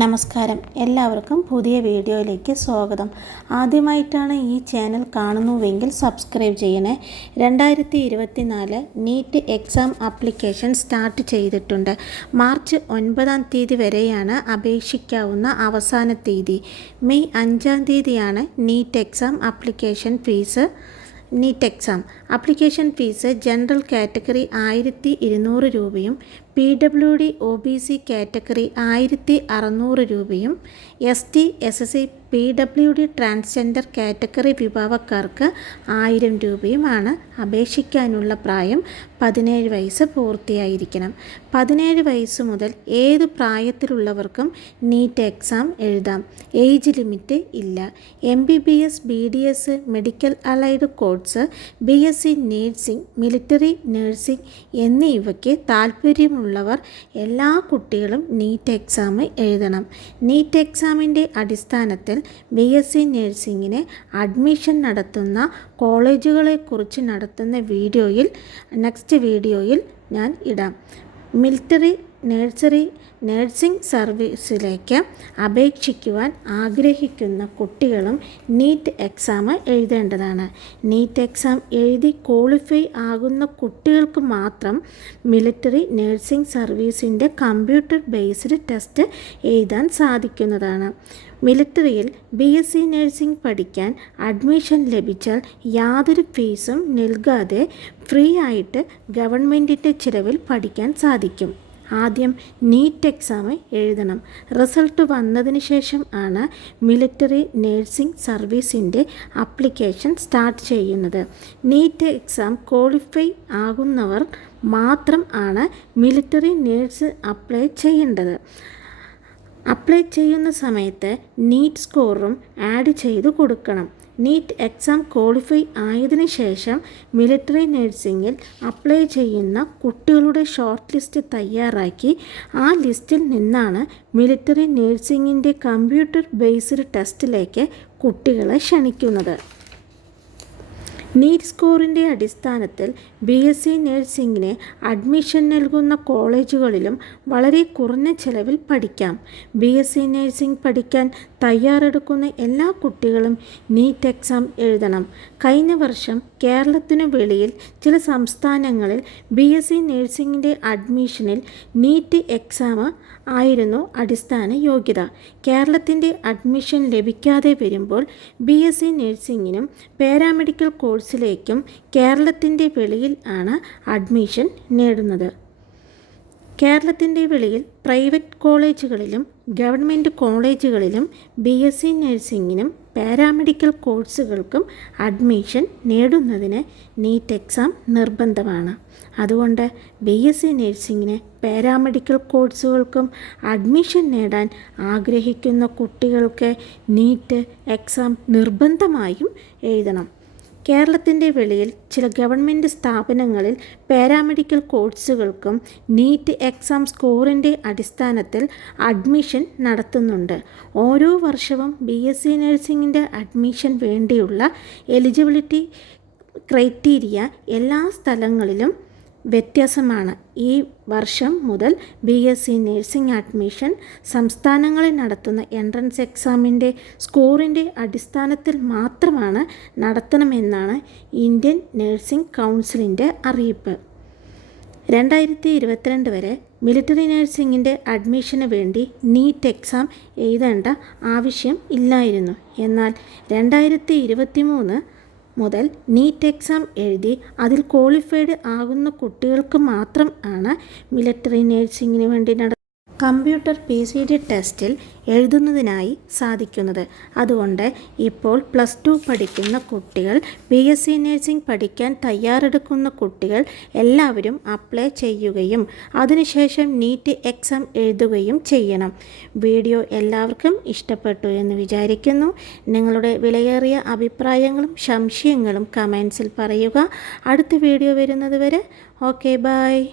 നമസ്കാരം. എല്ലാവർക്കും പുതിയ വീഡിയോയിലേക്ക് സ്വാഗതം. ആദ്യമായിട്ടാണ് ഈ ചാനൽ കാണുന്നുവെങ്കിൽ സബ്സ്ക്രൈബ് ചെയ്യണേ. രണ്ടായിരത്തി ഇരുപത്തി നാല് നീറ്റ് എക്സാം ആപ്ലിക്കേഷൻ സ്റ്റാർട്ട് ചെയ്തിട്ടുണ്ട്. മാർച്ച് ഒൻപതാം തീയതി വരെയാണ് അപേക്ഷിക്കാവുന്ന അവസാന തീയതി. മെയ് അഞ്ചാം തീയതിയാണ് NEET exam application fees NEET exam. Application fees general category ആയിരത്തി ഇരുന്നൂറ് രൂപയും P W D O B C category ആയിരത്തി അറുന്നൂറ് രൂപയും S T S S C P W D transgender category വിഭാഗക്കാർക്ക് ആയിരം രൂപയുമാണ് അപേക്ഷിക്കാനുള്ള പ്രായം പതിനേഴ് വയസ്സ് പൂർത്തിയായിരിക്കണം. പതിനേഴ് വയസ്സ് മുതൽ ഏത് പ്രായത്തിലുള്ളവർക്കും നീറ്റ് എക്സാം എഴുതാം. ഏജ് ലിമിറ്റ് ഇല്ല. M B B S B D S medical allied course B S C nursing military nursing എന്നിവയ്ക്ക് താല്പര്യമുള്ളവർ എല്ലാ കുട്ടികളും നീറ്റ് എക്സാം എഴുതണം. നീറ്റ് എക്സാമിന്റെ അടിസ്ഥാനത്തിൽ ബി എസ് സി നഴ്സിങ്ങിന് അഡ്മിഷൻ നടത്തുന്ന കോളേജുകളെക്കുറിച്ച് നടത്തുന്ന വീഡിയോയിൽ നെക്സ്റ്റ് വീഡിയോയിൽ ഞാൻ ഇടാം. മിലിറ്ററി നഴ്സറി നഴ്സിംഗ് സർവീസിലേക്ക് അപേക്ഷിക്കുവാൻ ആഗ്രഹിക്കുന്ന കുട്ടികളും നീറ്റ് എക്സാം എഴുതേണ്ടതാണ്. നീറ്റ് എക്സാം എഴുതി ക്വാളിഫൈ ആകുന്ന കുട്ടികൾക്ക് മാത്രം മിലിറ്ററി നഴ്സിംഗ് സർവീസിന്റെ കമ്പ്യൂട്ടർ ബേസ്ഡ് ടെസ്റ്റ് എഴുതാൻ സാധിക്കുന്നതാണ്. മിലിറ്ററിയിൽ ബി എസ് സി നഴ്സിംഗ് പഠിക്കാൻ അഡ്മിഷൻ ലഭിച്ചാൽ യാതൊരു ഫീസും നൽകാതെ ഫ്രീ ആയിട്ട് ഗവൺമെന്റിന്റെ ചിലവിൽ പഠിക്കാൻ സാധിക്കും. ആദ്യം നീറ്റ് എക്സാം എഴുതണം. റിസൾട്ട് വന്നതിന് ശേഷം ആണ് മിലിറ്ററി നേഴ്സിംഗ് സർവീസിന്റെ അപ്ലിക്കേഷൻ സ്റ്റാർട്ട് ചെയ്യുന്നത്. നീറ്റ് എക്സാം ക്വാളിഫൈ ആകുന്നവർ മാത്രം ആണ് മിലിറ്ററി നേഴ്സ് അപ്ലൈ ചെയ്യേണ്ടത്. അപ്ലൈ ചെയ്യുന്ന സമയത്ത് നീറ്റ് സ്കോറും ആഡ് ചെയ്ത് കൊടുക്കണം. നീറ്റ് എക്സാം ക്വാളിഫൈ ആയതിനു ശേഷം മിലിറ്ററി നഴ്സിംഗിൽ അപ്ലൈ ചെയ്യുന്ന കുട്ടികളുടെ ഷോർട്ട് ലിസ്റ്റ് തയ്യാറാക്കി. ആ ലിസ്റ്റിൽ നിന്നാണ് മിലിറ്ററി നഴ്സിംഗിന്റെ കമ്പ്യൂട്ടർ ബേസ്ഡ് ടെസ്റ്റിലേക്ക് കുട്ടികളെ ക്ഷണിക്കുന്നത്. നീറ്റ് സ്കോറിന്റെ അടിസ്ഥാനത്തിൽ ബി എസ് സി നഴ്സിംഗിന് അഡ്മിഷൻ നൽകുന്ന കോളേജുകളിലും വളരെ കുറഞ്ഞ ചെലവിൽ പഠിക്കാം. ബി എസ് സി നഴ്സിംഗ് പഠിക്കാൻ തയ്യാറെടുക്കുന്ന എല്ലാ കുട്ടികളും നീറ്റ് എക്സാം എഴുതണം. കഴിഞ്ഞ വർഷം കേരളത്തിനു വെളിയിൽ ചില സംസ്ഥാനങ്ങളിൽ ബി എസ് സി നഴ്സിംഗിന്റെ അഡ്മിഷനിൽ നീറ്റ് എക്സാം ആയിരുന്നു അടിസ്ഥാന യോഗ്യത. കേരളത്തിന്റെ അഡ്മിഷൻ ലഭിക്കാതെ വരുമ്പോൾ ബി എസ് സി നഴ്സിംഗിനും പാരാമെഡിക്കൽ കോഴ്സിലേക്കും കേരളത്തിന്റെ വെളിയിൽ ആണ് അഡ്മിഷൻ നേടുന്നത്. കേരളത്തിന്റെ വെളിയിൽ പ്രൈവറ്റ് കോളേജുകളിലും ഗവൺമെന്റ് കോളേജുകളിലും ബി എസ് സി നഴ്സിംഗിനും പാരാമെഡിക്കൽ കോഴ്സുകൾക്കും അഡ്മിഷൻ നേടുന്നതിന് നീറ്റ് എക്സാം നിർബന്ധമാണ്. അതുകൊണ്ട് ബി എസ് സി നഴ്സിംഗിന് പാരാമെഡിക്കൽ കോഴ്സുകൾക്കും അഡ്മിഷൻ നേടാൻ ആഗ്രഹിക്കുന്ന കുട്ടികൾക്ക് നീറ്റ് എക്സാം നിർബന്ധമായും എഴുതണം. കേരളത്തിന്റെ വെളിയിൽ ചില ഗവൺമെന്റ് സ്ഥാപനങ്ങളിൽ പാരാമെഡിക്കൽ കോഴ്സുകൾക്കും നീറ്റ് എക്സാം സ്കോറിന്റെ അടിസ്ഥാനത്തിൽ അഡ്മിഷൻ നടത്തുന്നുണ്ട്. ഓരോ വർഷവും ബി എസ് സി നഴ്സിംഗിന്റെ അഡ്മിഷൻ വേണ്ടിയുള്ള എലിജിബിലിറ്റി ക്രൈറ്റീരിയ എല്ലാ സ്ഥലങ്ങളിലും വ്യത്യാസമാണ്. ഈ വർഷം മുതൽ B S C nursing admission സംസ്ഥാനങ്ങളിൽ നടത്തുന്ന എൻട്രൻസ് എക്സാമിന്റെ സ്കോറിന്റെ അടിസ്ഥാനത്തിൽ മാത്രമാണ് നടത്തണമെന്നാണ് ഇന്ത്യൻ നഴ്സിംഗ് കൗൺസിലിന്റെ അറിയിപ്പ്. രണ്ടായിരത്തി ഇരുപത്തിരണ്ട് വരെ മിലിറ്ററി നഴ്സിംഗിന്റെ അഡ്മിഷന് വേണ്ടി നീറ്റ് എക്സാം എഴുതേണ്ട ആവശ്യം ഇല്ലായിരുന്നു. എന്നാൽ രണ്ടായിരത്തി ഇരുപത്തി മൂന്ന് മുതൽ നീറ്റ് എക്സാം എഴുതി അതിൽ ക്വാളിഫൈഡ് ആകുന്ന കുട്ടികൾക്ക് മാത്രം ആണ് മിലിറ്ററി നേഴ്സിങ്ങിന് വേണ്ടി നട കമ്പ്യൂട്ടർ പി സി ഡി ടെസ്റ്റിൽ എഴുതുന്നതിനായി സാധിക്കുന്നത്. അതുകൊണ്ട് ഇപ്പോൾ പ്ലസ് ടു പഠിക്കുന്ന കുട്ടികൾ ബി എസ് സി നഴ്സിംഗ് പഠിക്കാൻ തയ്യാറെടുക്കുന്ന കുട്ടികൾ എല്ലാവരും അപ്ലൈ ചെയ്യുകയും അതിനുശേഷം നീറ്റ് എക്സാം എഴുതുകയും ചെയ്യണം. വീഡിയോ എല്ലാവർക്കും ഇഷ്ടപ്പെട്ടു എന്ന് വിചാരിക്കുന്നു. നിങ്ങളുടെ വിലയേറിയ അഭിപ്രായങ്ങളും സംശയങ്ങളും കമൻസിൽ പറയുക. അടുത്ത വീഡിയോ വരുന്നത് വരെ ഓക്കെ ബായ്